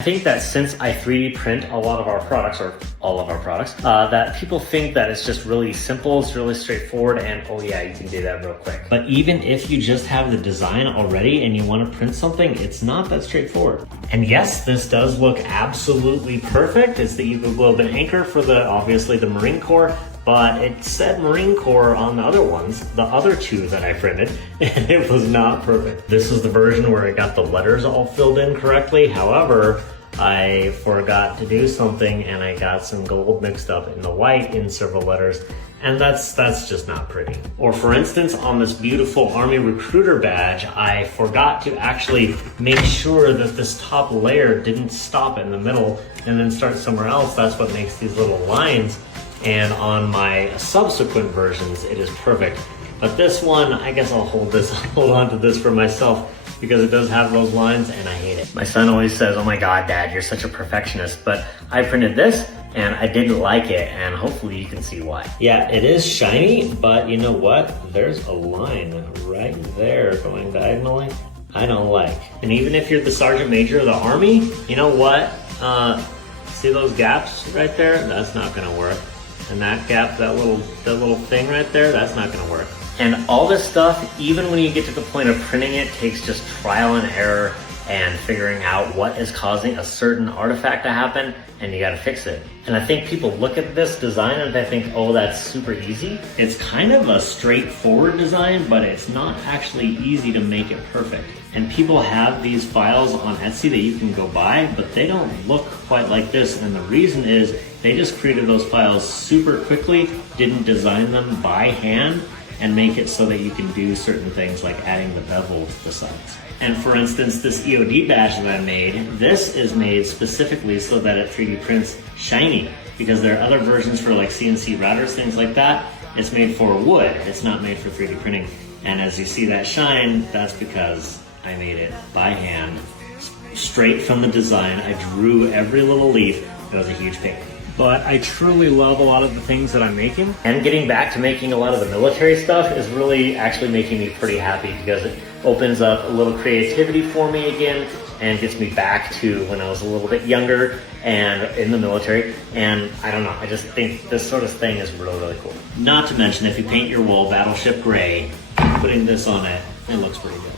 I think that since I 3D print a lot of our products, or all of our products, that people think that it's just really simple, it's really straightforward, and oh yeah, you can do that real quick. But even if you just have the design already and you want to print something, it's not that straightforward. And yes, this does look absolutely perfect. It's the Eagle Globe and Anchor for obviously the Marine Corps, but it said Marine Corps on the other ones, the other two that I printed, and it was not perfect. This is the version where it got the letters all filled in correctly. However, I forgot to do something and I got some gold mixed up in the white in several letters, and that's just not pretty. Or for instance, on this beautiful Army Recruiter badge, I forgot to actually make sure that this top layer didn't stop in the middle and then start somewhere else. That's what makes these little lines. And on my subsequent versions, it is perfect. But this one, I guess I'll hold on to this for myself because it does have those lines and I hate it. My son always says, oh my God, Dad, you're such a perfectionist. But I printed this and I didn't like it, and hopefully you can see why. Yeah, it is shiny, but you know what? There's a line right there going diagonally I don't like. And even if you're the Sergeant Major of the Army, you know what? See those gaps right there? That's not gonna work. And that gap, that little thing right there, that's not gonna work. And all this stuff, even when you get to the point of printing it, takes just trial and error and figuring out what is causing a certain artifact to happen, and you gotta fix it. And I think people look at this design and they think, oh, that's super easy. It's kind of a straightforward design, but it's not actually easy to make it perfect. And people have these files on Etsy that you can go buy, but they don't look quite like this. And the reason is they just created those files super quickly, didn't design them by hand, and make it so that you can do certain things like adding the bevel to the sides. And for instance, this EOD badge that I made, this is made specifically so that it 3D prints shiny, because there are other versions for like CNC routers, things like that. It's made for wood, it's not made for 3D printing. And as you see that shine, that's because I made it by hand, straight from the design. I drew every little leaf. It was a huge pain. But I truly love a lot of the things that I'm making. And getting back to making a lot of the military stuff is really actually making me pretty happy, because it opens up a little creativity for me again and gets me back to when I was a little bit younger and in the military. And I don't know, I just think this sort of thing is really, really cool. Not to mention, if you paint your wall Battleship Gray, putting this on it, it looks pretty good.